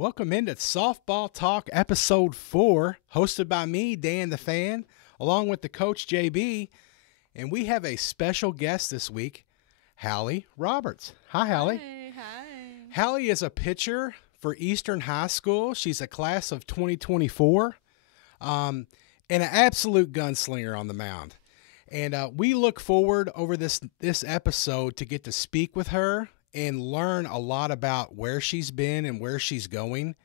Welcome into Softball Talk Episode 4, hosted by me, Dan the Fan, along with the coach, JB. And we have a special guest this week, Hallie Roberts. Hi, Hallie. Hi. Hallie is a pitcher for Easter Highschool. She's a class of 2024 and an absolute gunslinger on the mound. And we look forward over this episode to get to speak with her and learn a lot about where she's been and where she's going,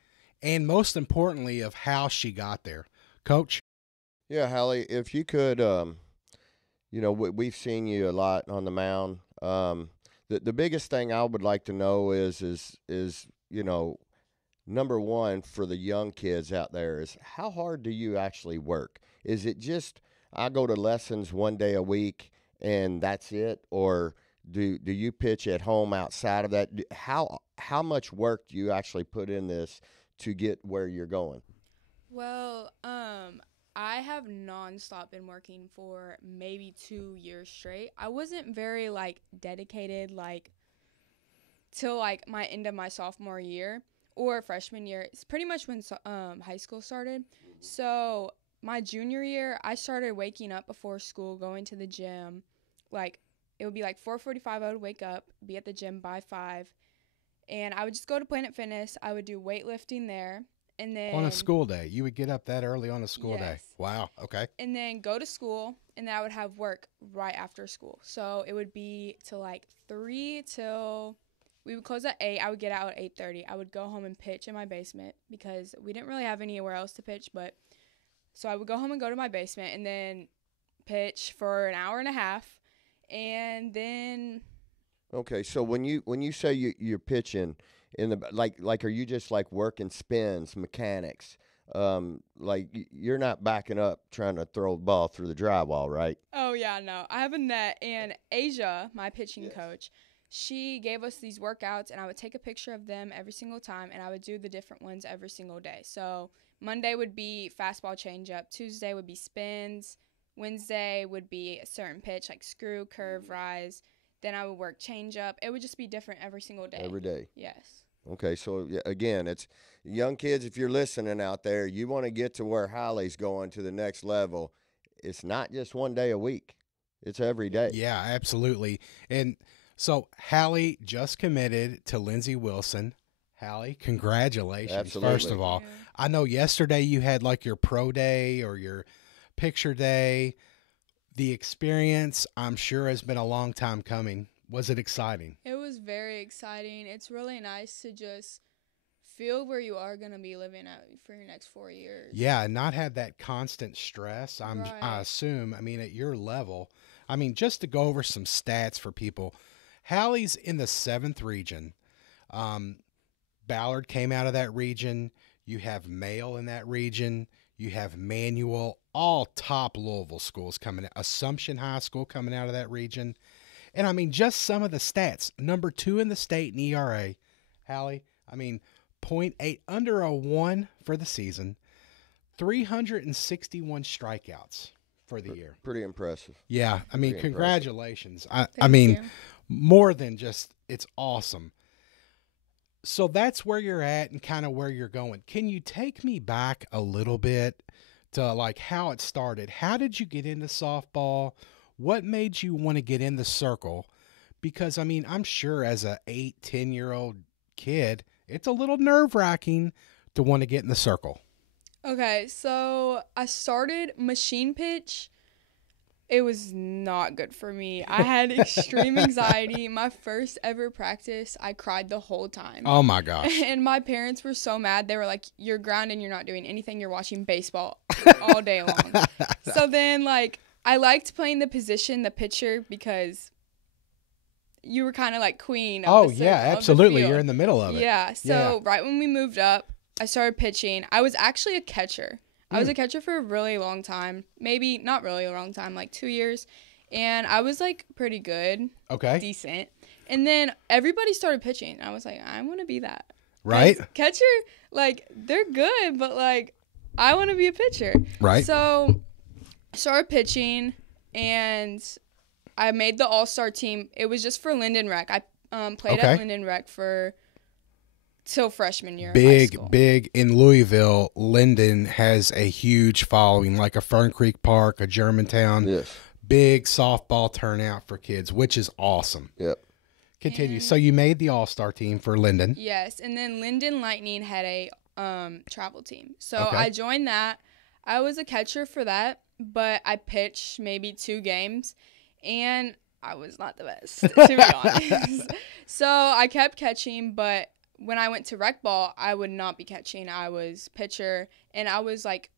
and most importantly, of how she got there. Coach? Yeah, Hallie, if you could, we've seen you a lot on the mound. The biggest thing I would like to know is number one, for the young kids out there, is how hard do you actually work? Is it just I go to lessons one day a week and that's it, or do you pitch at home outside of that? How much work do you actually put in this to get where you're going? Well, I have nonstop been working for maybe 2 years straight. I wasn't very dedicated till my end of my sophomore year or freshman year. It's pretty much when high school started. So my junior year, I started waking up before school, going to the gym. It would be 4:45. I would wake up, be at the gym by 5, and I would just go to Planet Fitness. I would do weightlifting there, and then On a school day. You would get up that early on a school day. Wow, okay. And then go to school, and then I would have work right after school. So it would be to 3 till we would close at 8. I would get out at 8:30. I would go home and pitch in my basement because we didn't really have anywhere else to pitch. So I would go home and go to my basement and then pitch for an hour and a half. And then Okay, so when you say you're pitching in the are you just working spins, mechanics? You're not backing up trying to throw the ball through the drywall, right? oh yeah, no, I have a net. And Asia, my pitching coach, she gave us these workouts, and I would take a picture of them every single time, and I would do the different ones every single day. So Monday would be fastball changeup, Tuesday would be spins, Wednesday would be a certain pitch like screw, curve, rise. Then I would work changeup. It would just be different every single day. Every day. Yes. Okay, so again, it's young kids, if you're listening out there, you want to get to where Hallie's going to the next level. It's not just one day a week. It's every day. Yeah, absolutely. And so Hallie just committed to Lindsey Wilson. Hallie, congratulations, Absolutely. First of all. Yeah. I know yesterday you had your pro day or your picture day. The experience, I'm sure, has been a long time coming. Was it exciting? It was very exciting. It's really nice to just feel where you are going to be living at for your next 4 years. Yeah, and not have that constant stress. I Right. assume, at your level. Just to go over some stats for people. Hallie's in the 7th region. Ballard came out of that region. You have Mail in that region. You have Manual, all top Louisville schools coming out. Assumption High School coming out of that region. And just some of the stats. Number 2 in the state in ERA. Hallie, 0.8, under a 1 for the season. 361 strikeouts for the year. Pretty impressive. Yeah, Pretty congratulations. I Thank mean, you. more than just, it's awesome. So that's where you're at and kind of where you're going. Can you take me back a little bit to how it started? How did you get into softball? What made you want to get in the circle? Because I'm sure as a 8-10-year-old kid, it's a little nerve-wracking to want to get in the circle. Okay, so I started machine pitch. It was not good for me. I had extreme anxiety. My first ever practice, I cried the whole time. Oh, my gosh. And my parents were so mad. They were like, you're grounded, you're not doing anything. You're watching baseball all day long. So then, I liked playing the position, the pitcher, because you were kind of queen of the yeah, circle, of the absolutely. field. You're in the middle of it. Yeah, so right when we moved up, I started pitching. I was actually a catcher. I was a catcher for a really long time. Maybe not really a long time, 2 years. And I was, pretty good. Okay. Decent. And then everybody started pitching. I was like, I want to be that. Right? 'Cause catcher, they're good, but, I want to be a pitcher. Right. So I started pitching, and I made the all-star team. It was just for Linden Rec. I played Okay. at Linden Rec for till freshman year of high school. Big in Louisville. Linden has a huge following, like a Fern Creek Park, a Germantown. Yes. Big softball turnout for kids, which is awesome. Yep. Continue. So you made the all-star team for Linden. Yes, and then Linden Lightning had a travel team. So Okay. I joined that. I was a catcher for that, but I pitched maybe 2 games, and I was not the best, to be honest. So I kept catching, but when I went to rec ball, I would not be catching. I was pitcher, and I was, like,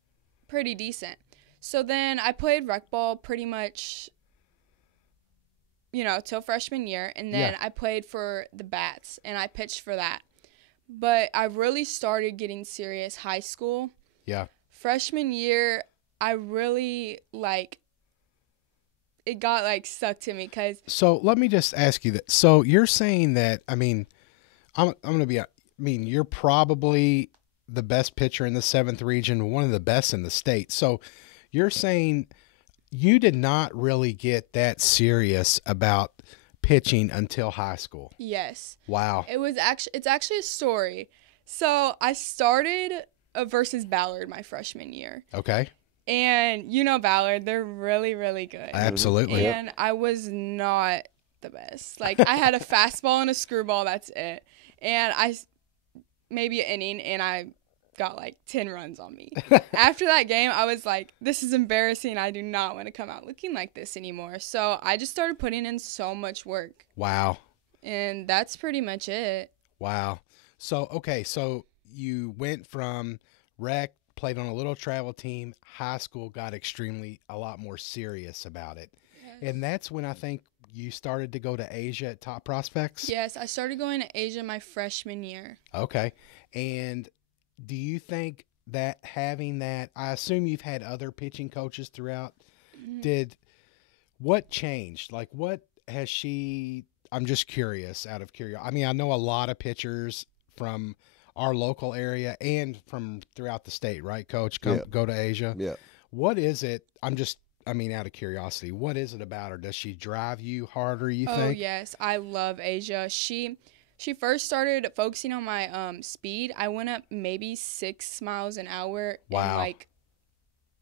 pretty decent. So then I played rec ball pretty much, you know, till freshman year, and then I played for the Bats, and I pitched for that. But I really started getting serious high school. Yeah. Freshman year, I really, like, it got, like, stuck to me because... So let me just ask you that. So you're saying that, I mean, I'm going to be, I mean, you're probably the best pitcher in the 7th region, one of the best in the state. So you're saying you did not really get that serious about pitching until high school. Yes. Wow. It's actually a story. So I started versus Ballard my freshman year. Okay. And you know Ballard, they're really, really good. Absolutely. And I was not the best. Like, I had a fastball and a screwball, that's it. And maybe an inning, and I got like 10 runs on me. After that game, I was like, this is embarrassing. I do not want to come out looking like this anymore. So I just started putting in so much work. Wow. And that's pretty much it. Wow. So, okay, so you went from rec, played on a little travel team, high school, got a lot more serious about it. Yes. And that's when I think you started to go to Asia at Top Prospects? Yes, I started going to Asia my freshman year. Okay. And do you think that having that, I assume you've had other pitching coaches throughout, what changed? Like, what has I'm just curious, out of curiosity. I mean, I know a lot of pitchers from our local area and from throughout the state, right, Coach? Go to Asia. Yeah. What is it? Out of curiosity, what is it about her? Does she drive you harder, you think? Oh, yes. I love Asia. She first started focusing on my speed. I went up maybe 6 miles an hour in like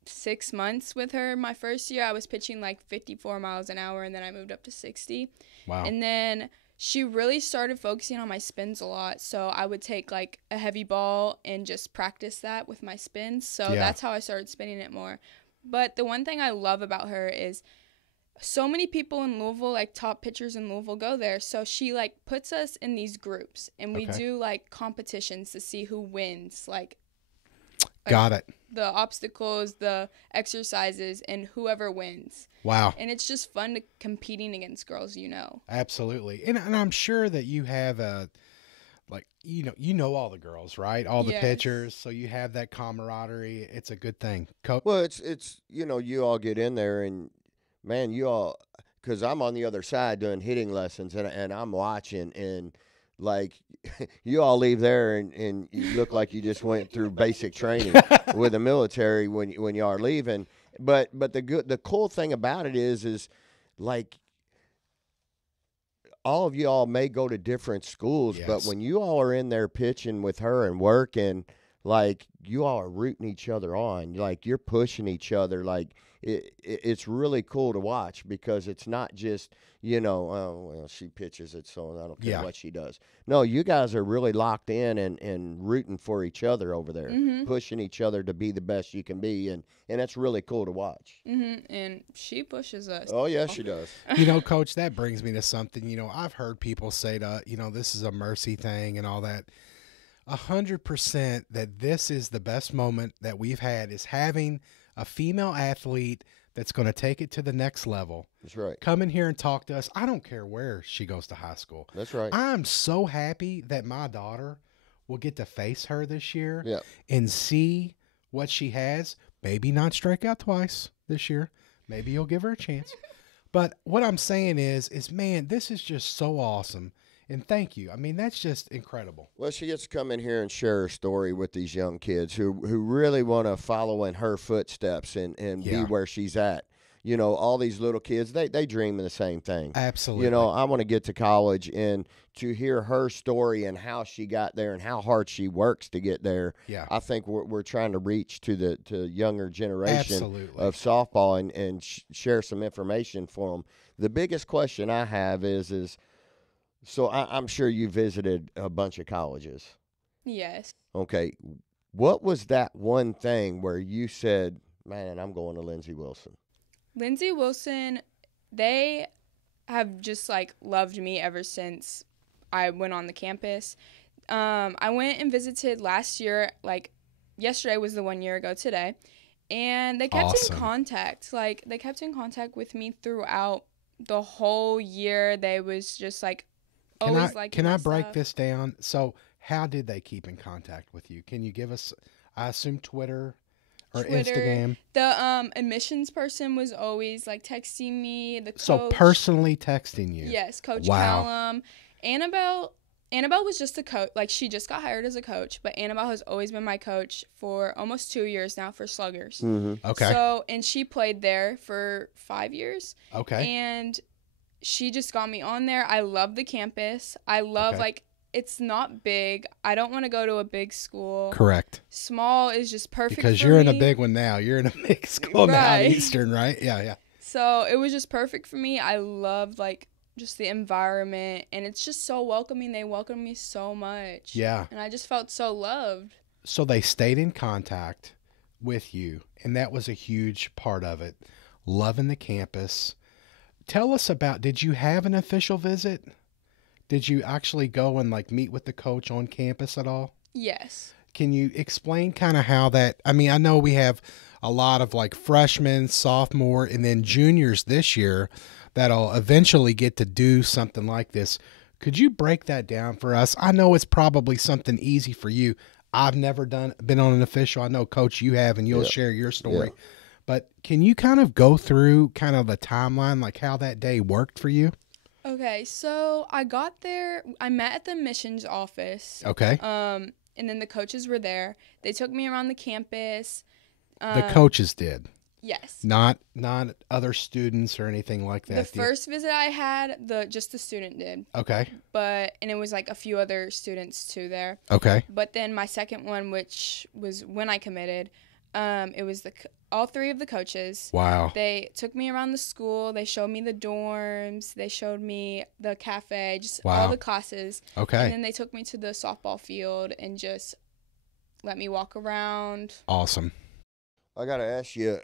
6 months with her. My first year, I was pitching like 54 miles an hour, and then I moved up to 60. Wow. And then she really started focusing on my spins a lot. So I would take like a heavy ball and just practice that with my spins. So that's how I started spinning it more. But the one thing I love about her is so many people in Louisville, like top pitchers in Louisville, go there. So she like puts us in these groups, and we do like competitions to see who wins. Like Got it. The obstacles, the exercises, and whoever wins. Wow. And it's just fun to competing against girls, you know. Absolutely. And I'm sure that you have you know all the girls, right? All the pitchers, so you have that camaraderie. It's a good thing. Well, it's you all get in there, and man, you all, because I'm on the other side doing hitting lessons, and I'm watching, and like you all leave there and you look like you just went through basic training with the military when y'all are leaving. But the cool thing about it is like all of you all may go to different schools, but when you all are in there pitching with her and working, like you all are rooting each other on, like you're pushing each other. Like it's really cool to watch, because it's not just, oh, well, she pitches it, so I don't care what she does. No, you guys are really locked in and rooting for each other over there, pushing each other to be the best you can be. And that's really cool to watch. And she pushes us. Oh, yeah, she does. Coach, that brings me to something. I've heard people say this is a mercy thing and all that. 100% that this is the best moment that we've had, is having a female athlete that's going to take it to the next level. That's right. Come in here and talk to us. I don't care where she goes to high school. That's right. I'm so happy that my daughter will get to face her this year and see what she has. Maybe not strike out twice this year. Maybe you'll give her a chance. But what I'm saying is man, this is just so awesome. And thank you. I mean, that's just incredible. Well, she gets to come in here and share her story with these young kids who really want to follow in her footsteps and be where she's at. You know, all these little kids, they dream of the same thing. Absolutely. You know, I want to get to college, and to hear her story and how she got there and how hard she works to get there. Yeah. I think we're trying to reach to the younger generation Absolutely. of softball and share some information for them. The biggest question I have is so I'm sure you visited a bunch of colleges. Yes. Okay. What was that one thing where you said, man, I'm going to Lindsey Wilson? Lindsey Wilson, they have just like loved me ever since I went on the campus. I went and visited last year, like yesterday was the 1 year ago today, and they kept Awesome. in contact. Like they kept in contact with me throughout the whole year. They was just like always like. Can I break this down? So how did they keep in contact with you? Can you give us, I assume, Twitter or Instagram? The admissions person was always like texting me. The coach, So personally texting you. yes, Coach Wow. Callum. Annabelle was just a coach. Like she just got hired as a coach, but Annabelle has always been my coach for almost 2 years now for Sluggers. Mm-hmm. Okay. So, and she played there for 5 years. Okay. And she just got me on there. I love the campus. I love Okay. like it's not big. I don't want to go to a big school. Correct. Small is just perfect Because for you're in me. a big one now. You're in a big school now Right. at Eastern, right? Yeah, yeah. So it was just perfect for me. I loved like just the environment, and it's just so welcoming. They welcomed me so much. Yeah. And I just felt so loved. So they stayed in contact with you, and that was a huge part of it. Loving the campus. Tell us about, did you have an official visit? Did you actually go and like meet with the coach on campus at all? Yes. Can you explain kind of how that, I mean, I know we have a lot of like freshmen, sophomore, and then juniors this year that'll eventually get to do something like this. Could you break that down for us? I know it's probably something easy for you. I've never been on an official. I know, Coach, you have, and you'll share your story. Yeah. But can you kind of go through kind of the timeline, like how that day worked for you? Okay, so I got there. I met at the admissions office. Okay. And then the coaches were there. They took me around the campus. The coaches did. Yes. Not other students or anything like that. The first visit I had, just the student did. Okay. And it was like a few other students too there. Okay. But then my second one, which was when I committed, it was all three of the coaches. Wow. They took me around the school. They showed me the dorms. They showed me the cafe, just Wow. all the classes. Okay. And then they took me to the softball field and just let me walk around. Awesome. I got to ask you,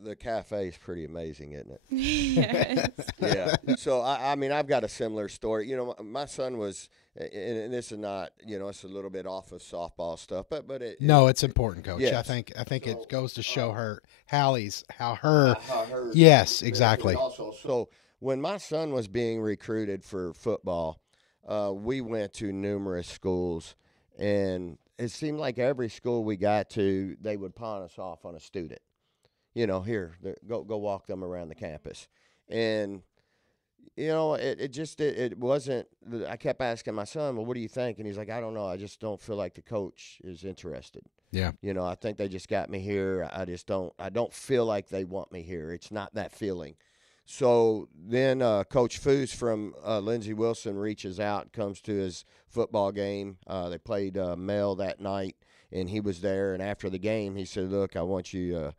the cafe is pretty amazing, isn't it? Yes. Yeah. So, I mean, I've got a similar story. You know, my son was, and this is not, you know, it's a little bit off of softball stuff, but No, it's important, Coach. Yes. I think it goes to show her Hallie's how her. her Yes, exactly. Also, so when my son was being recruited for football, we went to numerous schools, and it seemed like every school we got to, they would pawn us off on a student. You know, here, go walk them around the campus. And, you know, it wasn't, I kept asking my son, well, what do you think? And he's like, I don't know. I just don't feel like the coach is interested. Yeah. You know, I think they just got me here. I don't feel like they want me here. It's not that feeling. So then Coach Foose from Lindsey Wilson reaches out, comes to his football game. They played Mel that night, and he was there. And after the game, he said, look, I want you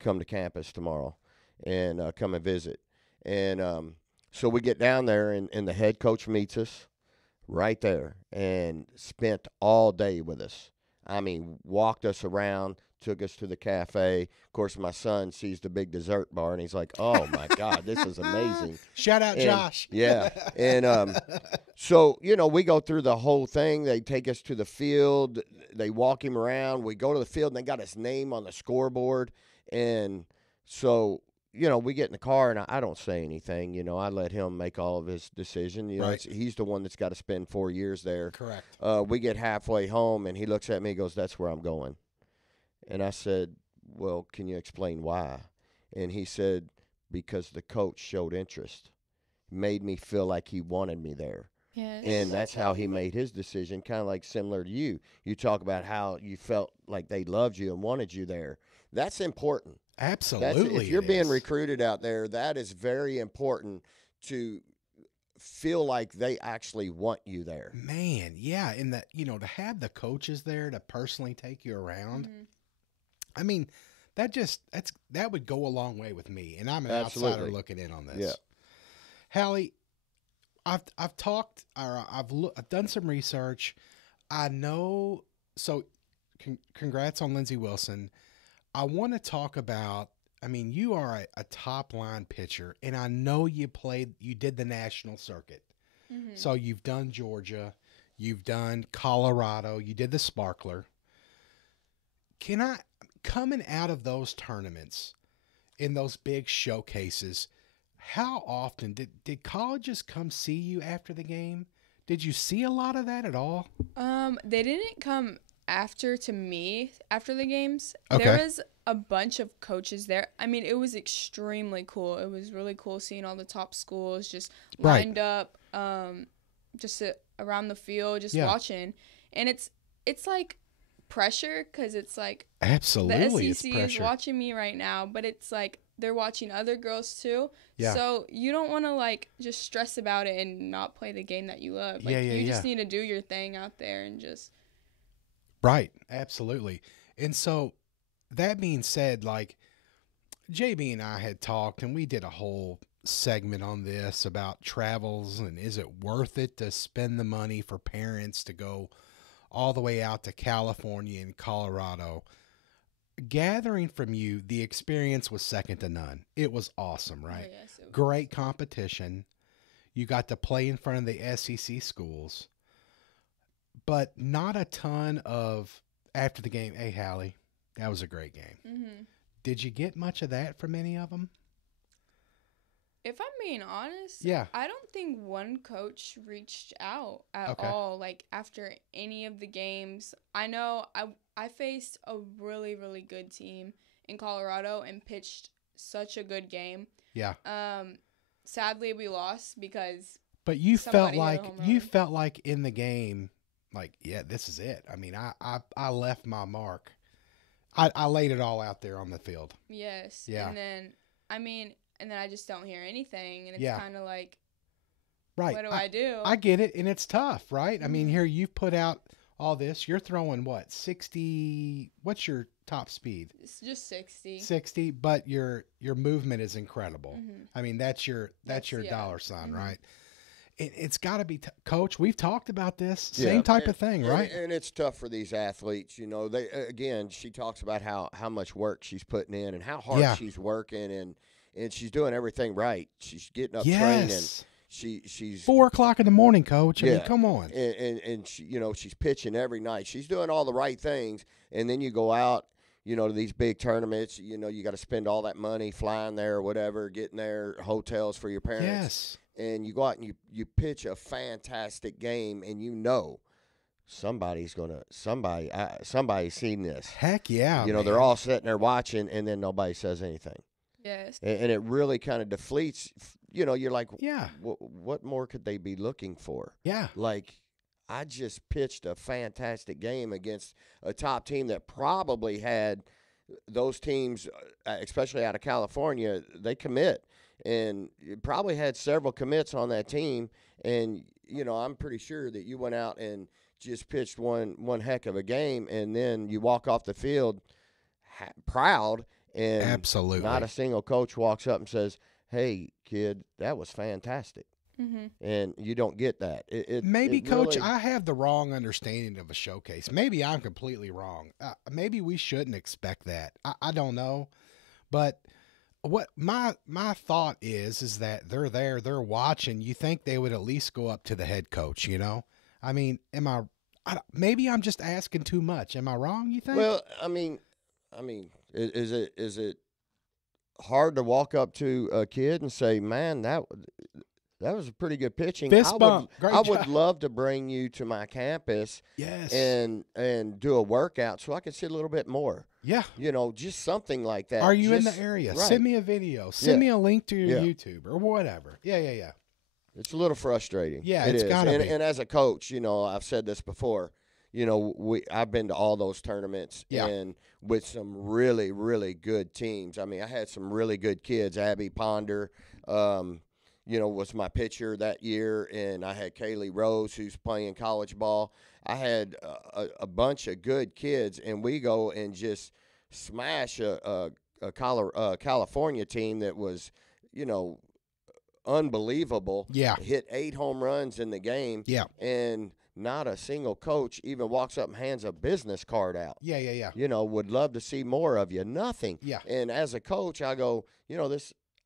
come to campus tomorrow and come and visit. And so we get down there, and the head coach meets us right there and spent all day with us. I mean, walked us around, took us to the cafe. Of course, my son sees the big dessert bar, and he's like, oh, my God, this is amazing. Shout out, Josh. Yeah. And so, you know, we go through the whole thing. They take us to the field. They walk him around. We go to the field, and they got his name on the scoreboard. And so, you know, we get in the car, and I don't say anything. You know, I let him make all of his decision. You know, Right. he's the one that's got to spend 4 years there. Correct. We get halfway home, and he looks at me and goes, that's where I'm going. And I said, well, can you explain why? And he said, because the coach showed interest, made me feel like he wanted me there. Yes. And that's how he made his decision, kind of like similar to you. You talk about how you felt like they loved you and wanted you there. That's important. Absolutely. If you're it being is. recruited out there, that is very important to feel like they actually want you there. Man, yeah, and that, to have the coaches there to personally take you around. Mhm. I mean, that would go a long way with me, and I'm an outsider Absolutely. looking in on this. Yeah. Hallie, I've talked, or I've done some research. I know. So, congrats on Lindsey Wilson. I want to talk about. I mean, you are a top line pitcher, and I know you did the national circuit. Mhm. So you've done Georgia, you've done Colorado, you did the Sparkler. Coming out of those tournaments, in those big showcases, how often did colleges come see you after the game? Did you see a lot of that at all? They didn't come to me after the games. Okay. There was a bunch of coaches there. I mean, it was extremely cool. It was really cool seeing all the top schools just Right. lined up, just around the field, just Yeah. watching. And it's like pressure, because it's like Absolutely, the it's SEC is pressure. watching me right now, but it's like they're watching other girls too. Yeah. So you don't want to like just stress about it and not play the game that you love. Like, you just need to do your thing out there and just. Right, absolutely. And so, that being said, like, JB and I had talked, and we did a whole segment on this about travels and is it worth it to spend the money for parents to go all the way out to California and Colorado. Gathering from you, the experience was second to none. It was awesome, right? Oh, yes, it was. Great competition. You got to play in front of the SEC schools, but not a ton of after the game. Hey, Hallie, that was a great game. Mm-hmm. Did you get much of that from any of them? If I'm being honest, Yeah. I don't think one coach reached out at Okay. all, like, after any of the games. I know I faced a really, really good team in Colorado and pitched such a good game. Yeah. Sadly, we lost because But you felt somebody hit a like home run. in the game, like, yeah, this is it. I mean, I left my mark. I laid it all out there on the field. Yes. Yeah. And then, and then I just don't hear anything, and it's Yeah. kind of like, Right. what do I do? I get it, and it's tough, right? I mean, Mhm. here you've put out all this. You're throwing what, 60? What's your top speed? It's just 60. 60, but your movement is incredible. Mhm. I mean, that's your Yeah. dollar sign, Mhm. right? It's got to be Coach. We've talked about this same type of thing, right? And it's tough for these athletes. You know, they again, she talks about how much work she's putting in and how hard Yeah. she's working, and she's doing everything right. She's getting up training. Yes. She's 4:00 in the morning, Coach. I mean, Yeah. come on. and she, she's pitching every night. She's doing all the right things, and then you go out, to these big tournaments. You got to spend all that money flying there or whatever, getting there, hotels for your parents. Yes. And you go out and you pitch a fantastic game, and somebody's seen this. Heck yeah. They're man. all sitting there watching, and then nobody says anything, Yes. and it really kind of deflates. You're like, Yeah. what more could they be looking for? Yeah. Like, I just pitched a fantastic game against a top team that probably had those teams, especially out of California, they commit. And you probably had several commits on that team. And, I'm pretty sure that you went out and just pitched one heck of a game. And then you walk off the field proud. And Absolutely. not a single coach walks up and says, "Hey, kid, that was fantastic." Mm-hmm. And you don't get that. Maybe, it Coach, really- I have the wrong understanding of a showcase. Maybe I'm completely wrong. Maybe we shouldn't expect that. I don't know. But what my thought is that they're there, they're watching. You think they would at least go up to the head coach, I mean, maybe I'm just asking too much. Am I wrong, you think? Well, I mean, is it hard to walk up to a kid and say, "Man, that was a pretty good pitching. Fist bump. Great I job." would love to bring you to my campus Yes. and do a workout so I could see a little bit more." Yeah. Just something like that. Are you in Just- the area? right. Send me a video. Send Yeah. me a link to your Yeah. YouTube or whatever. Yeah. It's a little frustrating. Yeah, it it's is. gotta and, be. and as a coach, I've said this before. I've been to all those tournaments and with some really, really good teams. I mean, I had some really good kids. Abby Ponder, was my pitcher that year, and I had Kaylee Rose, who's playing college ball. I had a bunch of good kids, and we go and just smash a California team that was, unbelievable. Yeah. Hit 8 home runs in the game. Yeah. And not a single coach even walks up and hands a business card out. Yeah. Would love to see more of you. Nothing. Yeah. And as a coach, I go,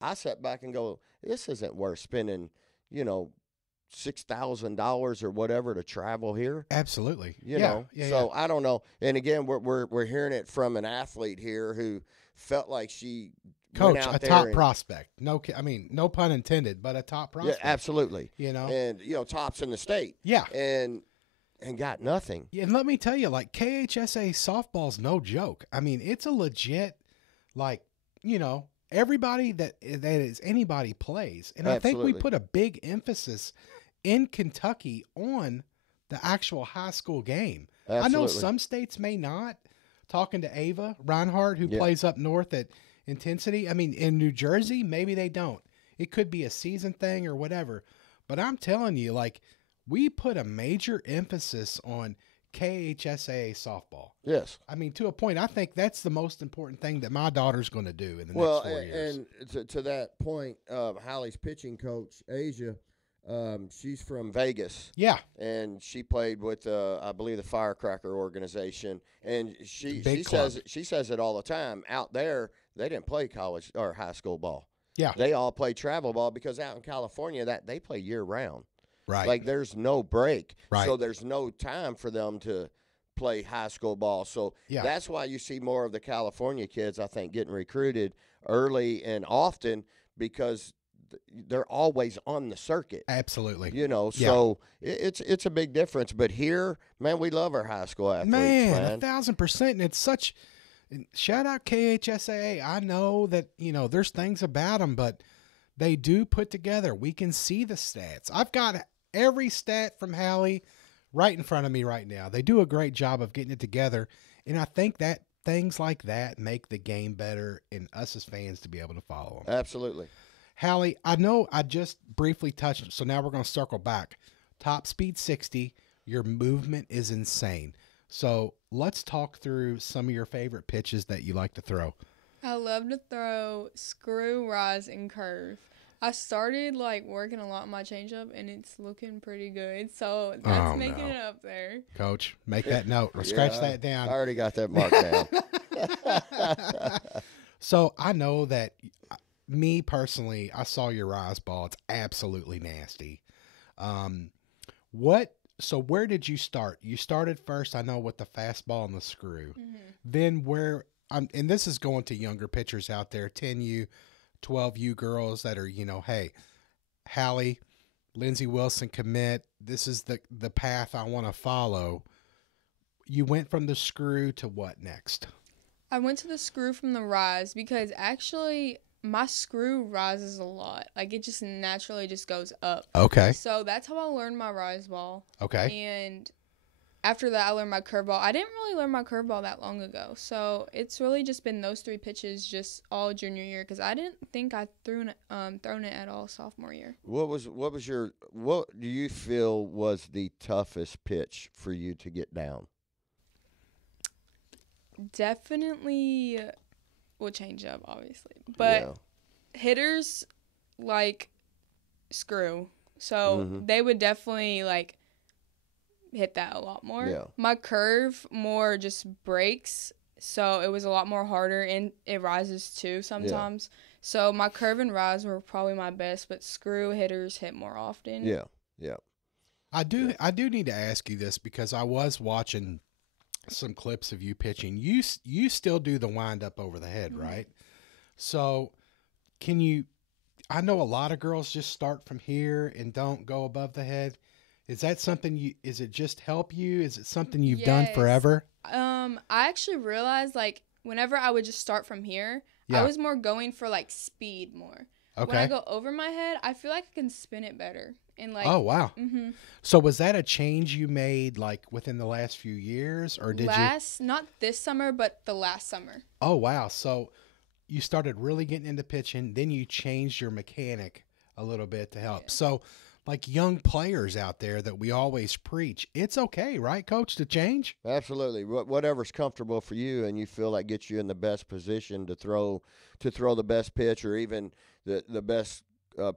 I sat back and go, this isn't worth spending, $6,000 or whatever to travel here. Absolutely. So I don't know. And again, we're hearing it from an athlete here who felt like she Coach, a top prospect. No pun intended, but a top prospect. Yeah, absolutely. And tops in the state. Yeah. And got nothing. Yeah, and let me tell you, like, KHSA softball's no joke. I mean, it's a legit, everybody that is anybody plays. And I think we put a big emphasis in Kentucky on the actual high school game. Absolutely. I know some states may not. Talking to Ava Reinhardt, who plays up north at Intensity. I mean, in New Jersey, maybe they don't. It could be a season thing or whatever. But I'm telling you, we put a major emphasis on KHSA softball. Yes. I mean, to a point, I think that's the most important thing that my daughter's going to do in the next 4 years. And to that point, Hallie's pitching coach, Asia, she's from Vegas. Yeah. And she played with, I believe, the Firecracker organization. And she says it all the time. Out there, they didn't play college or high school ball. Yeah. They all play travel ball because out in California, they play year-round. Right. There's no break. Right. So there's no time for them to play high school ball. So that's why you see more of the California kids, I think, getting recruited early and often because they're always on the circuit. Absolutely. So it's a big difference. But here, man, we love our high school athletes, man. 1,000%. And it's such – shout out KHSAA. I know that, there's things about them, but they do put together. We can see the stats. I've got every stat from Hallie right in front of me right now. They do a great job of getting it together. And I think that things like that make the game better and us as fans to be able to follow them. Absolutely. Hallie, I know I just briefly touched, so now we're going to circle back. Top speed 60, your movement is insane. So let's talk through some of your favorite pitches that you like to throw. I love to throw screw, rise, and curve. I started working a lot on my changeup, and it's looking pretty good. So that's making it up there. Coach, make that note. Or scratch that down. I already got that marked down. So I know that me personally, I saw your rise ball. It's absolutely nasty. So where did you start? You started first, I know, with the fastball and the screw. Mm-hmm. Then and this is going to younger pitchers out there, 10U, 12U girls that are, hey, Hallie, Lindsey Wilson commit. This is the path I want to follow. You went from the screw to what next? I went to the screw from the rise because actually my screw rises a lot. It just naturally just goes up. Okay. So that's how I learned my rise ball. Okay. And after that, I learned my curveball. I didn't really learn my curveball that long ago. So it's really just been those 3 pitches just all junior year because I didn't think I thrown it at all sophomore year. What do you feel was the toughest pitch for you to get down? Definitely will change up, obviously. But hitters screw. So they would definitely hit that a lot more. Yeah. My curve more just breaks. So it was a lot more harder and it rises too sometimes. Yeah. So my curve and rise were probably my best, but screw hitters hit more often. Yeah. Yeah. I do need to ask you this because I was watching some clips of you pitching. You still do the wind up over the head, right? So I know a lot of girls just start from here and don't go above the head. Is that something is it just help you? Is it something you've done forever? I actually realized whenever I would just start from here, I was more going for speed more. Okay. When I go over my head, I feel like I can spin it better. And like, Oh, wow. So was that a change you made like within the last few years, or did not this summer, but the last summer. Oh, wow. So you started really getting into pitching, then you changed your mechanic a little bit to help. Yeah. So like young players out there that we always preach, it's okay, right, Coach, to change? Absolutely. Whatever's comfortable for you and you feel like gets you in the best position to throw the best pitch, or even the best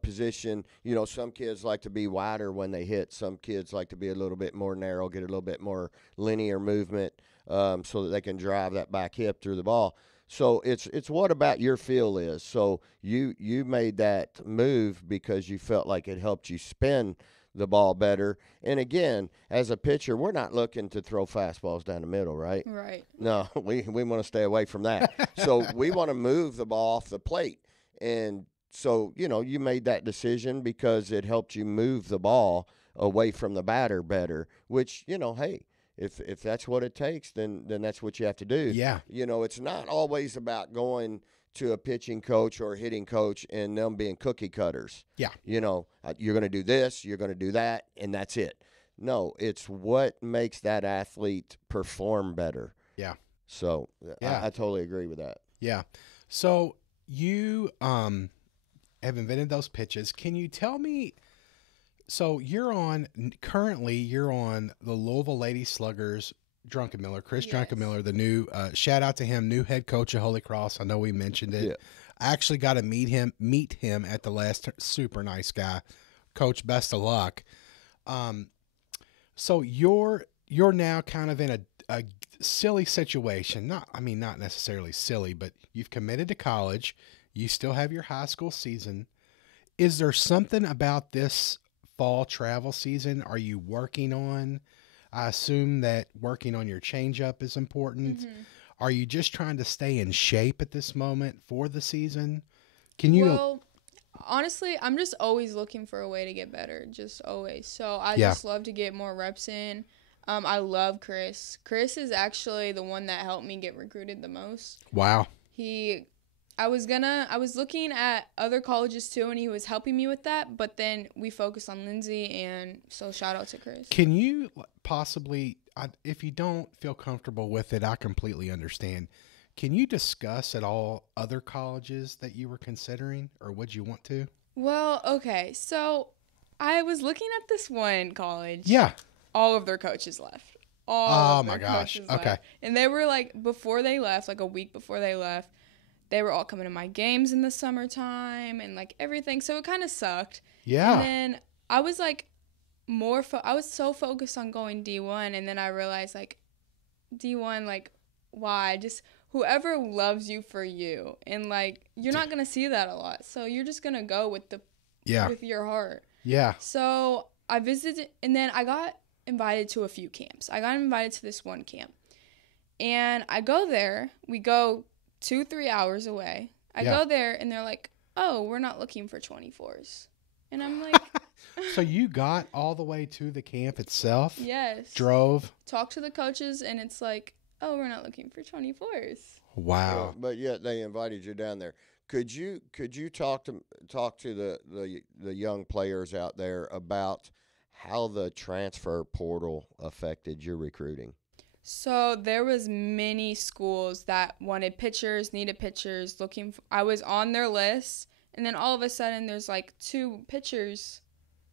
position. You know, some kids like to be wider when they hit. Some kids like to be a little bit more narrow, get a little bit more linear movement, so that they can drive that back hip through the ball. So it's what about your feel is. So you made that move because you felt like it helped you spin the ball better. And again, as a pitcher, we're not looking to throw fastballs down the middle, right? Right. No, we want to stay away from that. So we want to move the ball off the plate. And so, you know, you made that decision because it helped you move the ball away from the batter better, which, you know, hey, if that's what it takes, then that's what you have to do. Yeah. You know, it's not always about going to a pitching coach or a hitting coach and them being cookie cutters. Yeah. You know, you're going to do this, you're going to do that, and that's it. No, it's what makes that athlete perform better. Yeah. So Yeah. I totally agree with that. Yeah. So you have invented those pitches. Can you tell me, so currently you're on the Louisville Lady Sluggers, Drunckenmiller, Chris Yes. Drunckenmiller, the new, shout out to him, new head coach of Holy Cross. I know we mentioned it. Yeah. I actually got to meet him at the last, super nice guy. Coach, best of luck. So you're now kind of in a silly situation. Not necessarily silly, but you've committed to college. You still have your high school season. Is there something about this fall travel season are you working on? I assume that working on your changeup is important. Are you just trying to stay in shape at this moment for the season? Can you? Well, honestly, I'm just always looking for a way to get better, just always. So I Yeah. just love to get more reps in. I love Chris. Chris is actually the one that helped me get recruited the most. Wow. I was looking at other colleges too, and he was helping me with that, but then we focused on Lindsay, and so shout out to Chris. Can you possibly, if you don't feel comfortable with it, I completely understand. Can you discuss at all other colleges that you were considering, or would you want to? Well, okay, so I was looking at this one college. Yeah. All of their coaches left. Oh my gosh. Coaches Okay. left. And they were like, before they left, like a week before they left, they were all coming to my games in the summertime and like everything. So it kind of sucked. Yeah. And then I was like I was so focused on going D1, and then I realized like D1, like why? Just whoever loves you for you. And like you're not going to see that a lot. So you're just going to go with with your heart. Yeah. So I visited, and then I got invited to a few camps. I got invited to this one camp. And I go there. We go 2-3 hours away. I go there, and they're like, oh, we're not looking for 24s. And I'm like... So you got all the way to the camp itself? Yes. Drove? Talked to the coaches, and it's like, oh, we're not looking for 24s. Wow. But yet they invited you down there. Could you talk to the young players out there about how the transfer portal affected your recruiting? So there was many schools that wanted pitchers, needed pitchers, I was on their list, and then all of a sudden there's like 2 pitchers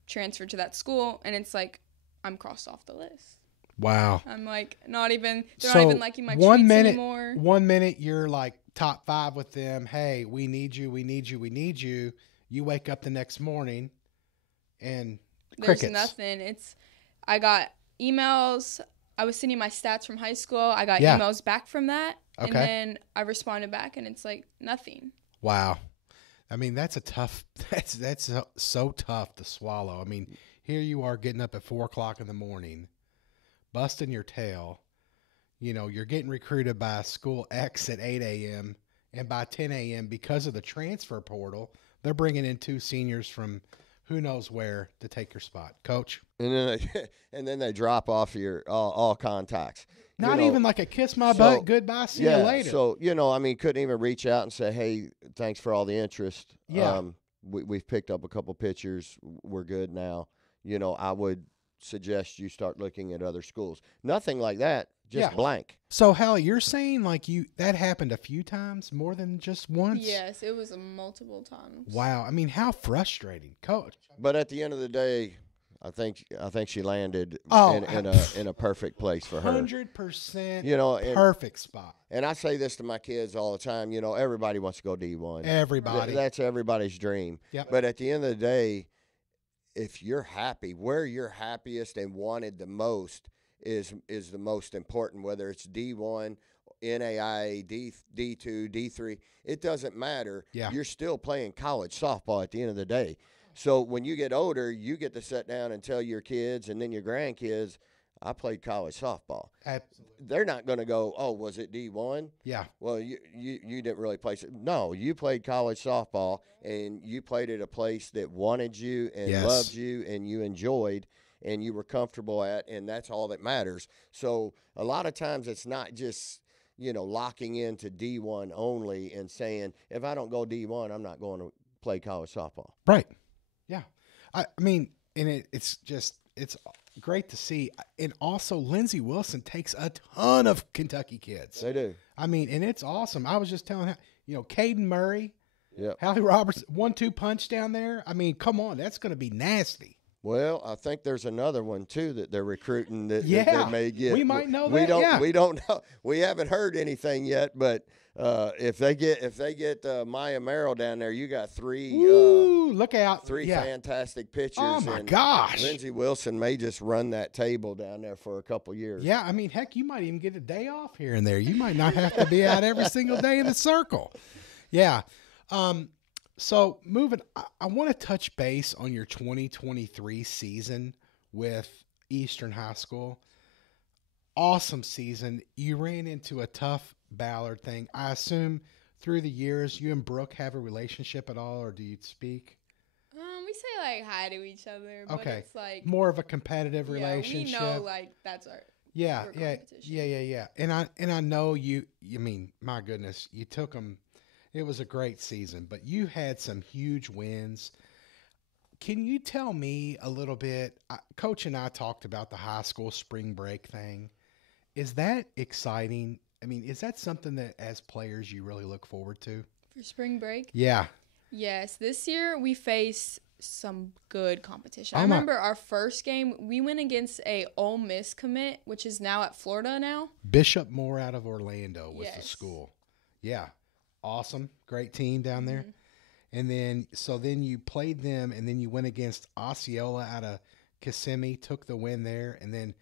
transferred to that school, and it's like I'm crossed off the list. Wow. I'm like they're not even liking my tweets anymore. 1 minute you're like top 5 with them. Hey, we need you, we need you, we need you. You wake up the next morning and crickets. There's nothing. I got emails. I was sending my stats from high school. I got Yeah. emails back from that. Okay. And then I responded back, and it's like nothing. Wow. I mean, that's so tough to swallow. I mean, here you are getting up at 4:00 in the morning, busting your tail. You know, you're getting recruited by school X at 8 a.m. and by 10 a.m. because of the transfer portal, they're bringing in 2 seniors from who knows where to take your spot. Coach? And then they drop off your all contacts. Not even like a kiss my butt, goodbye, see you later. So, I mean, couldn't even reach out and say, hey, thanks for all the interest. Yeah. We've picked up a couple pitchers. We're good now. I would suggest you start looking at other schools. Nothing like that, just Yeah. blank. So, Hallie, you're saying like that happened a few times, more than just once? Yes, it was multiple times. Wow. I mean, how frustrating, Coach. But at the end of the day, I think she landed Oh, in a perfect place for her. 100%. And, perfect spot. and I say this to my kids all the time. Everybody wants to go D1. Everybody. That's everybody's dream. Yep. But at the end of the day, if you're happy, where you're happiest and wanted the most is the most important. Whether it's D1, NAIA, D2, D3, it doesn't matter. Yeah. You're still playing college softball at the end of the day. So when you get older, you get to sit down and tell your kids and then your grandkids, I played college softball. Absolutely. They're not going to go, oh, was it D1? Yeah. Well, you didn't really play. No, you played college softball, and you played at a place that wanted you and Yes. loved you and you enjoyed and you were comfortable at, and that's all that matters. So a lot of times it's not just, locking into D1 only and saying, if I don't go D1, I'm not going to play college softball. Right. Yeah. I mean, and it's great to see. And also, Lindsey Wilson takes a ton of Kentucky kids. They do. I mean, and it's awesome. I was just telling Caden Murray, Yep. Hallie Roberts, 1-2 punch down there. I mean, come on, that's going to be nasty. Well, I think there's another one too that they're recruiting that Yeah, they may get. we might know we that, don't. yeah. We don't know. We haven't heard anything yet. But if they get Maya Merrill down there, you got three. Ooh, look out! Three Yeah. fantastic pitchers. Oh my and gosh! Lindsey Wilson may just run that table down there for a couple years. Yeah, I mean, heck, you might even get a day off here and there. You might not have to be out every single day in the circle. Yeah. So moving, I want to touch base on your 2023 season with Eastern High School. Awesome season. You ran into a tough Ballard thing. I assume through the years you and Brooke have a relationship at all, or do you speak? We say like hi to each other, but Okay. it's like More of a competitive yeah, relationship. we know like that's our Yeah, for yeah, competition. yeah. And I know you mean, my goodness, you took them. It was a great season, but you had some huge wins. Can you tell me a little bit? Coach and I talked about the high school spring break thing. Is that exciting? I mean, is that something that as players you really look forward to? For spring break? Yeah. Yes, this year we face some good competition. Oh I my- remember our first game, we went against a Ole Miss commit, which is now at Florida now. Bishop Moore out of Orlando was the Yes. school. Yeah. Awesome. Great team down there. Mhm. And then you played them, and then you went against Osceola out of Kissimmee, took the win there, and then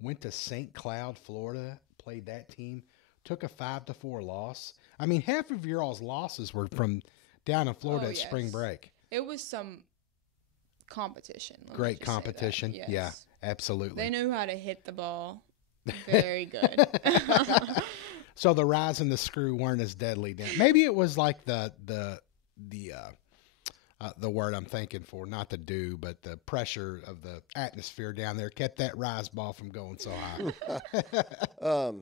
went to St. Cloud, Florida, played that team, took a 5-4 loss. I mean, half of your all's losses were from down in Florida Oh, at spring yes. break. It was some competition. let me Great just say that. competition. Yes. Yeah, absolutely. They knew how to hit the ball very good. So the rise and the screw weren't as deadly then. Maybe it was like the word I'm thinking for, not the dew, but the pressure of the atmosphere down there kept that rise ball from going so high.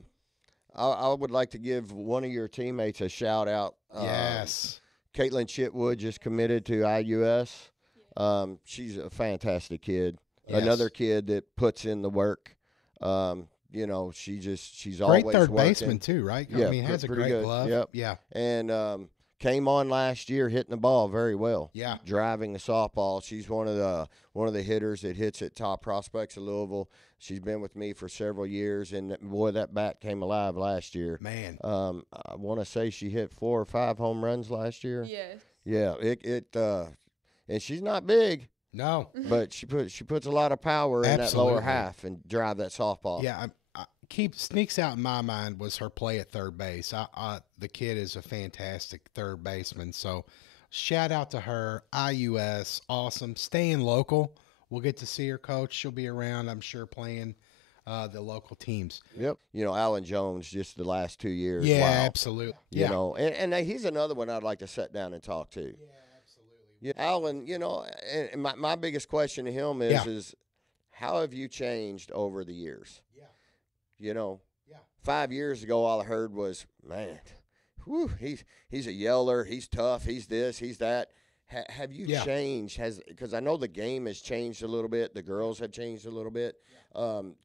I would like to give one of your teammates a shout out. Yes. Caitlin Chitwood just committed to IUS. She's a fantastic kid. Yes. Another kid that puts in the work. She's Great always third working. baseman too, right? Yeah, I mean, has a pretty great good. glove. Yep. Yeah. And came on last year hitting the ball very well. Yeah. Driving the softball. She's one of the hitters that hits at Top Prospects of Louisville. She's been with me for several years, and boy, that bat came alive last year. Man. I want to say she hit 4 or 5 home runs last year. Yes. Yeah, and she's not big, No. but she puts a lot of power in that Absolutely. lower half and drive that softball. Yeah, sneaks out in my mind was her play at third base. The kid is a fantastic third baseman. So shout out to her. IUS, awesome. Staying local. We'll get to see her, Coach. She'll be around, I'm sure, playing the local teams. Yep. Alan Jones just the last 2 years. Yeah, wow. absolutely. You know, and he's another one I'd like to sit down and talk to. Yeah, absolutely. Yeah, Alan, and my biggest question to him is, Yeah. is how have you changed over the years? Yeah. Yeah. 5 years ago, all I heard was, man, whew, he's a yeller, he's tough, he's this, he's that. Have you Yeah. changed? Because I know the game has changed a little bit. The girls have changed a little bit.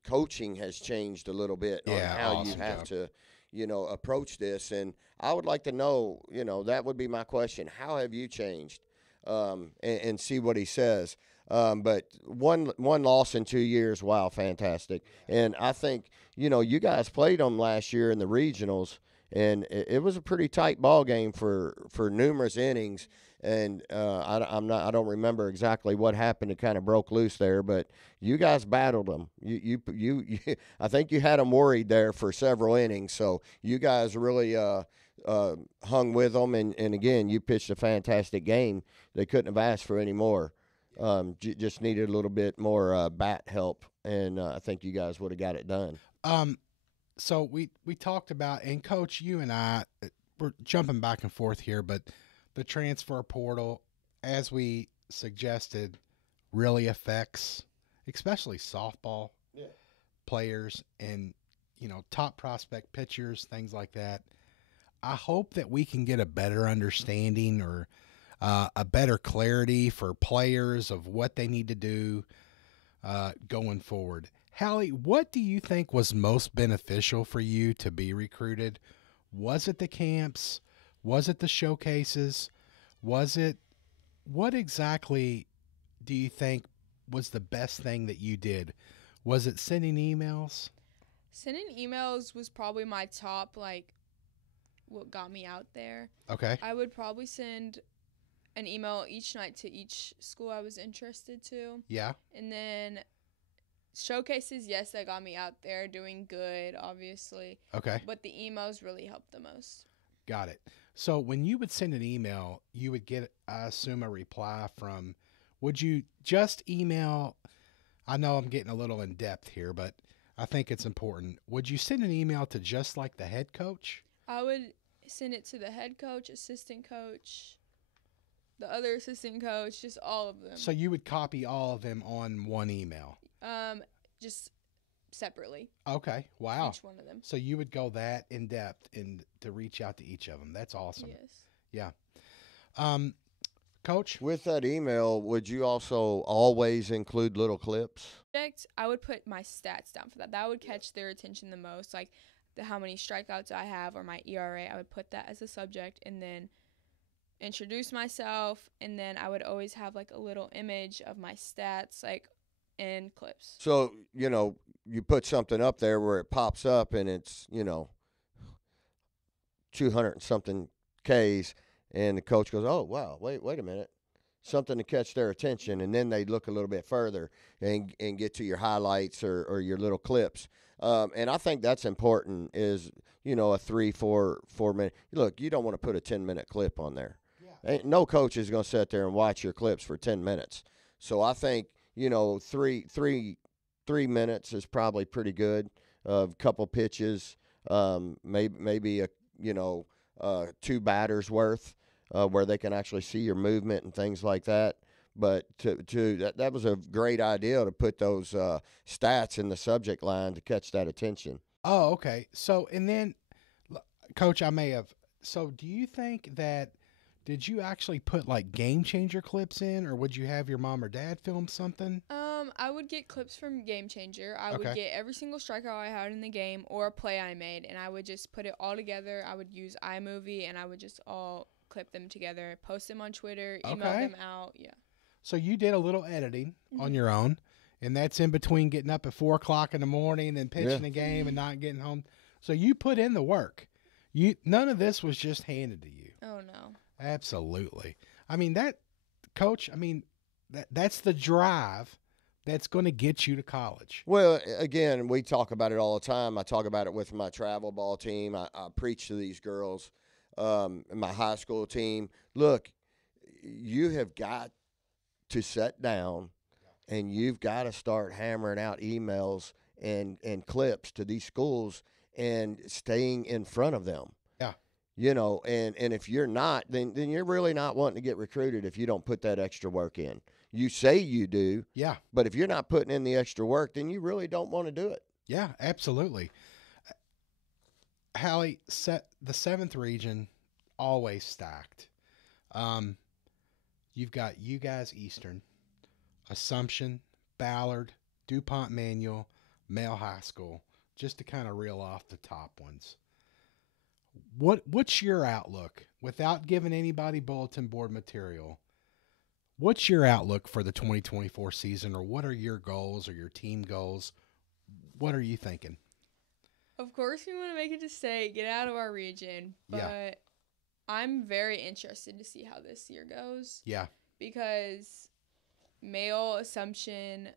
Coaching has changed a little bit on Yeah, how you awesome have job. to, approach this. And I would like to know, that would be my question. How have you changed? And see what he says. But one loss in 2 years, wow, fantastic. And I think, you guys played them last year in the regionals, and it was a pretty tight ball game for numerous innings. And I don't remember exactly what happened. It kind of broke loose there, but you guys battled them. I think you had them worried there for several innings. So you guys really hung with them, and again, you pitched a fantastic game. They couldn't have asked for any more. Just needed a little bit more bat help, and I think you guys would have got it done. So we talked about, and Coach, you and I, we're jumping back and forth here, but the transfer portal, as we suggested, really affects, especially softball players and top prospect pitchers, things like that. I hope that we can get a better understanding or a better clarity for players of what they need to do going forward. Hallie, what do you think was most beneficial for you to be recruited? Was it the camps? Was it the showcases? Was it, what exactly do you think was the best thing that you did? Was it sending emails? Sending emails was probably my top, what got me out there. Okay. I would probably send an email each night to each school I was interested to. Yeah. And then showcases, yes, that got me out there doing good, obviously. Okay. But the emails really helped the most. Got it. So when you would send an email, you would get, I assume, a reply from, would you just email, I know I'm getting a little in depth here, but I think it's important. Would you send an email to just like the head coach? I would send it to the head coach, assistant coach, the other assistant coach, just all of them. So you would copy all of them on one email? Just separately. Okay. Wow. Each one of them. So you would go that in depth and to reach out to each of them. That's awesome. Yes. Yeah. Coach? With that email, would you also always include little clips? I would put my stats down for that. That would catch their attention the most, like how many strikeouts I have or my ERA. I would put that as a subject and then introduce myself, and then I would always have like a little image of my stats, like in clips. So, you put something up there where it pops up and it's, 200 and something Ks, and the coach goes, oh, wow, wait a minute. Something to catch their attention, and then they look a little bit further and get to your highlights or your little clips. And I think that's important is, a 3-4 minute. Look, you don't want to put a 10-minute clip on there. Yeah. No coach is going to sit there and watch your clips for 10 minutes. So I think, 3 minutes is probably pretty good. A couple pitches, maybe a, 2 batters worth. Where they can actually see your movement and things like that. But that was a great idea to put those stats in the subject line to catch that attention. Oh, okay. So, and then, Coach, so do you think that, did you actually put like game changer clips in, or would you have your mom or dad film something? I would get clips from Game Changer. I would get every single strikeout I had in the game or a play I made, and I would just put it all together. I would use iMovie, and I would just all clip them together, post them on Twitter, email them out. Yeah. So you did a little editing on your own, and that's in between getting up at 4 o'clock in the morning and pitching the game and not getting home. So you put in the work. None of this was just handed to you. Oh no. Absolutely. I mean Coach. I mean that's the drive that's going to get you to college. Well, again, we talk about it all the time. I talk about it with my travel ball team. I preach to these girls. My high school team. Look, you have got to sit down and you've got to start hammering out emails and clips to these schools and staying in front of them. Yeah. And if you're not, then you're really not wanting to get recruited if you don't put that extra work in. You say you do. Yeah. But if you're not putting in the extra work, then you really don't want to do it. Yeah, absolutely. Hallie, the 7th region, always stacked. You've got you guys Eastern, Assumption, Ballard, DuPont Manual, Male High School, just to kind of reel off the top ones. What's your outlook without giving anybody bulletin board material? What's your outlook for the 2024 season, or what are your goals or your team goals? What are you thinking? Of course, we want to make it to state, get out of our region, but Yeah. I'm very interested to see how this year goes. Yeah. Because Male, Assumption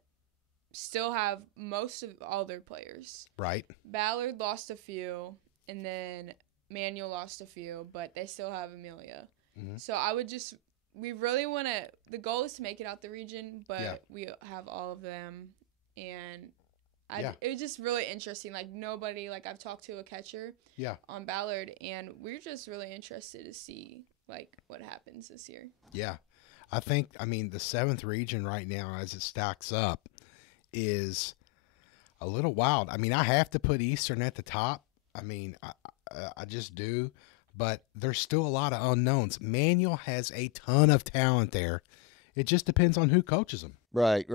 still have most of all their players. Right. Ballard lost a few, and then Manuel lost a few, but they still have Amelia. Mm-hmm. So we really want to, the goal is to make it out the region, but we have all of them, and it was just really interesting. Like, nobody, like, I've talked to a catcher on Ballard, and we're just really interested to see, like, what happens this year. Yeah. I think, the 7th region right now, as it stacks up, is a little wild. I have to put Eastern at the top. I just do. But there's still a lot of unknowns. Manuel has a ton of talent there. It just depends on who coaches them. Right.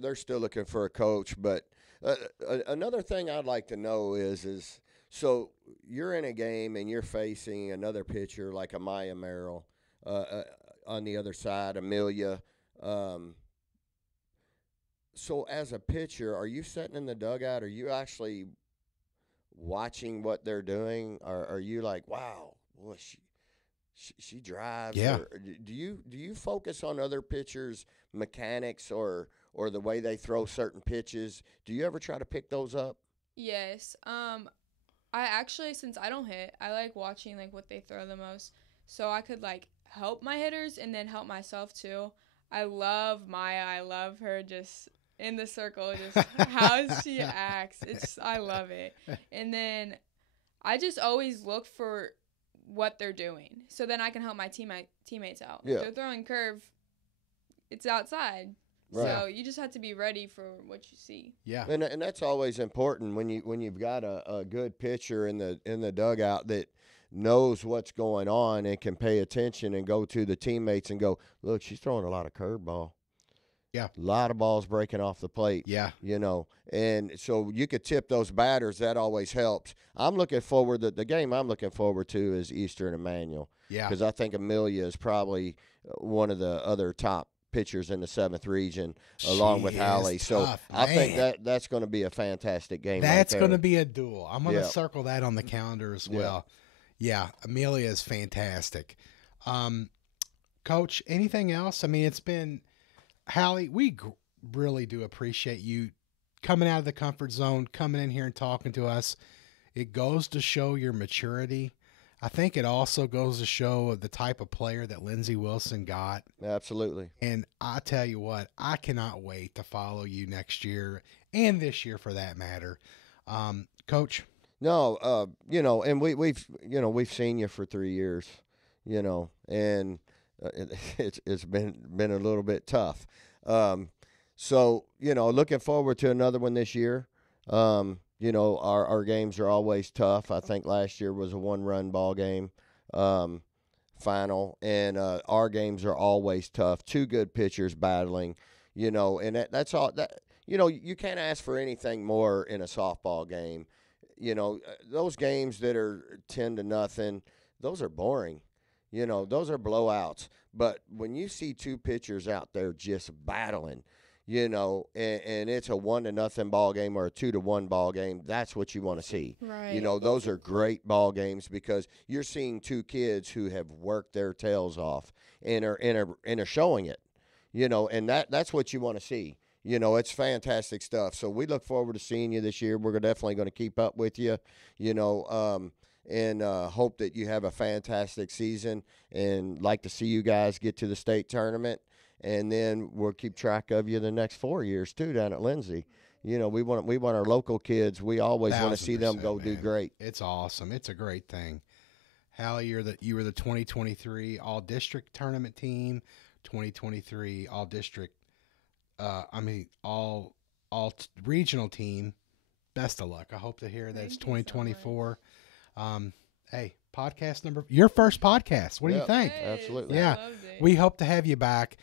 They're still looking for a coach. But another thing I'd like to know is so you're in a game and you're facing another pitcher like a Maya Merrill on the other side, Amelia. So as a pitcher, are you sitting in the dugout? Are you actually watching what they're doing? Or are you like, wow, boy, she drives? Yeah. Or do you focus on other pitchers' mechanics or the way they throw certain pitches? Do you ever try to pick those up? Yes. I actually, since I don't hit, I like watching like what they throw the most, so I could like help my hitters and then help myself too. I love Maya. I love her just in the circle, just how she acts. I love it. And then I just always look for what they're doing, so then I can help my teammates out. Yeah. If they're throwing curve, it's outside. Right. So you just have to be ready for what you see. Yeah. And that's always important when you've got a good pitcher in the dugout that knows what's going on and can pay attention and go to the teammates and go, look, she's throwing a lot of curveball. Yeah. A lot of balls breaking off the plate. Yeah. And so you could tip those batters. That always helps. I'm looking forward to the game I'm looking forward to is Easter and Emmanuel. Yeah. Because I think Amelia is probably one of the other top pitchers in the 7th region, along with Hallie. So I think that's going to be a fantastic game. That's going to be a duel. I'm going to Yeah. circle that on the calendar as well. Yeah, Amelia is fantastic. Coach, anything else? It's been, Hallie, we really do appreciate you coming out of the comfort zone, coming in here and talking to us. It goes to show your maturity. I think it also goes to show the type of player that Lindsey Wilson got. Absolutely. And I tell you what, I cannot wait to follow you next year and this year for that matter. Coach? No, and we've seen you for 3 years, and it's been a little bit tough. So, looking forward to another one this year. Our games are always tough. I think last year was a 1-run ball game final, and our games are always tough. 2 good pitchers battling, and that's all that, you can't ask for anything more in a softball game. Those games that are 10-0, those are boring. Those are blowouts. But when you see 2 pitchers out there just battling, and it's a 1-0 ball game or a 2-1 ball game, that's what you want to see. Right. Those are great ball games because you're seeing 2 kids who have worked their tails off and are showing it. And that's what you want to see. It's fantastic stuff. So we look forward to seeing you this year. We're definitely going to keep up with you, and hope that you have a fantastic season and like to see you guys get to the state tournament. And then we'll keep track of you the next 4 years too down at Lindsay. We want our local kids. We always want to see them go do great. It's awesome. It's a great thing. Hallie, you were the 2023 All-District Tournament team, 2023 All-District all regional team. Best of luck. I hope to hear that it's 2024. Hey, podcast your first podcast. What do you think? Absolutely. Yeah. we hope to have you back.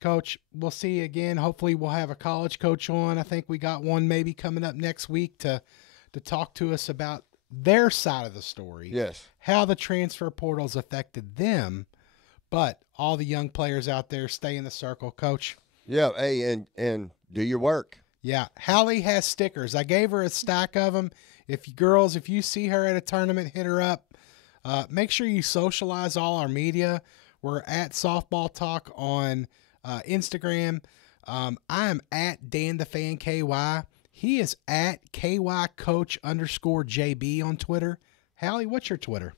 Coach, we'll see you again. Hopefully we'll have a college coach on. I think we got one maybe coming up next week to talk to us about their side of the story. Yes. How the transfer portals affected them. But all the young players out there, stay in the circle, Coach. Yeah, hey, and do your work. Yeah, Hallie has stickers. I gave her a stack of them. If you see her at a tournament, hit her up. Make sure you socialize all our media. We're at Softball Talk on Instagram. I am at Dan the Fan KY. He is at KY Coach_JB on Twitter. Hallie, what's your Twitter?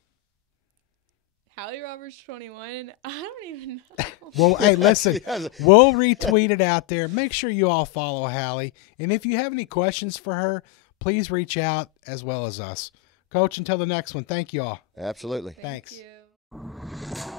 Hallie Roberts 21. I don't even know. Well, hey, listen, we'll retweet it out there. Make sure you all follow Hallie. And if you have any questions for her, please reach out as well as us. Coach, until the next one, thank you all. Absolutely. Thanks. Thank you.